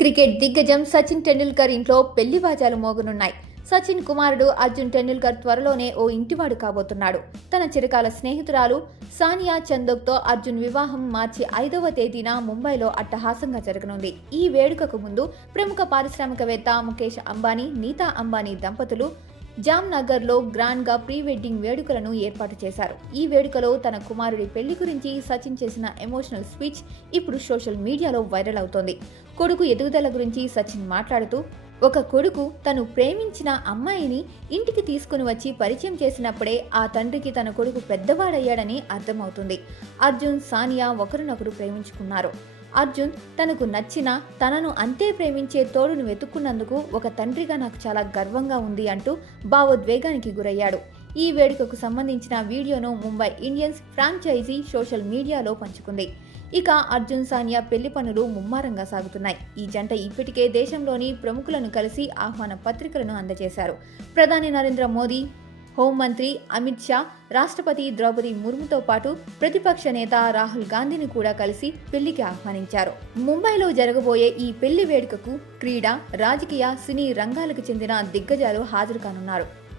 Cricket దిగ్గజం సచిన్ టెండూల్కర్ ఇంట్లో పెళ్లి బాజాలు మోగనున్నాయి. సచిన్ కుమారుడు అర్జున్ టెండూల్కర్ త్వరలోనే ఓ ఇంటివాడు కాబోతున్నాడు. తన చిరకాల స్నేహితురాలు సానియా చందోక్తో అర్జున్ వివాహం మార్చి 5వ తేదీన ముంబైలో అట్టహాసంగా జరగనుంది. ఈ వేడుకకు ముందు ప్రముఖ పారిశ్రామికవేత్త ముఖేష్ అంబానీ, నీతా అంబానీ దంపతులు జామ్నగర్లో గ్రాండ్గా ప్రీ వెడ్డింగ్ వేడుకలను ఏర్పాటు చేశారు. ఈ వేడుకలో తన కుమారుడి పెళ్లి గురించి సచిన్ చేసిన ఎమోషనల్ స్పీచ్ ఇప్పుడు సోషల్ మీడియాలో వైరల్ అవుతోంది. కొడుకు ఎదుగుదల గురించి సచిన్ మాట్లాడుతూ, ఒక కొడుకు తను ప్రేమించిన అమ్మాయిని ఇంటికి తీసుకుని వచ్చి పరిచయం చేసినప్పుడే ఆ తండ్రికి తన కొడుకు పెద్దవాడయ్యాడని అర్థమవుతుంది. అర్జున్, సానియా ఒకరినొకరు ప్రేమించుకున్నారు. అర్జున్ తనకు నచ్చిన, తనను అంతే ప్రేమించే తోడును వెతుక్కున్నందుకు ఒక తండ్రిగా నాకు చాలా గర్వంగా ఉంది అంటూ భావోద్వేగానికి గురయ్యాడు. ఈ వేడుకకు సంబంధించిన వీడియోను ముంబై ఇండియన్స్ ఫ్రాంచైజీ సోషల్ మీడియాలో పంచుకుంది. ఇక అర్జున్, సానియా పెళ్లి పనులు ముమ్మరంగా సాగుతున్నాయి. ఈ జంట ఇప్పటికే దేశంలోని ప్రముఖులను కలిసి ఆహ్వాన పత్రికలను అందజేశారు. ప్రధాని నరేంద్ర మోదీ, హోంమంత్రి అమిత్ షా, రాష్ట్రపతి ద్రౌపది ముర్ముతో పాటు ప్రతిపక్ష నేత రాహుల్ గాంధీని కూడా కలిసి పెళ్లికి ఆహ్వానించారు. ముంబైలో జరగబోయే ఈ పెళ్లి వేడుకకు క్రీడా, రాజకీయ, సినీ రంగాలకు చెందిన దిగ్గజాలు హాజరు కానున్నారు.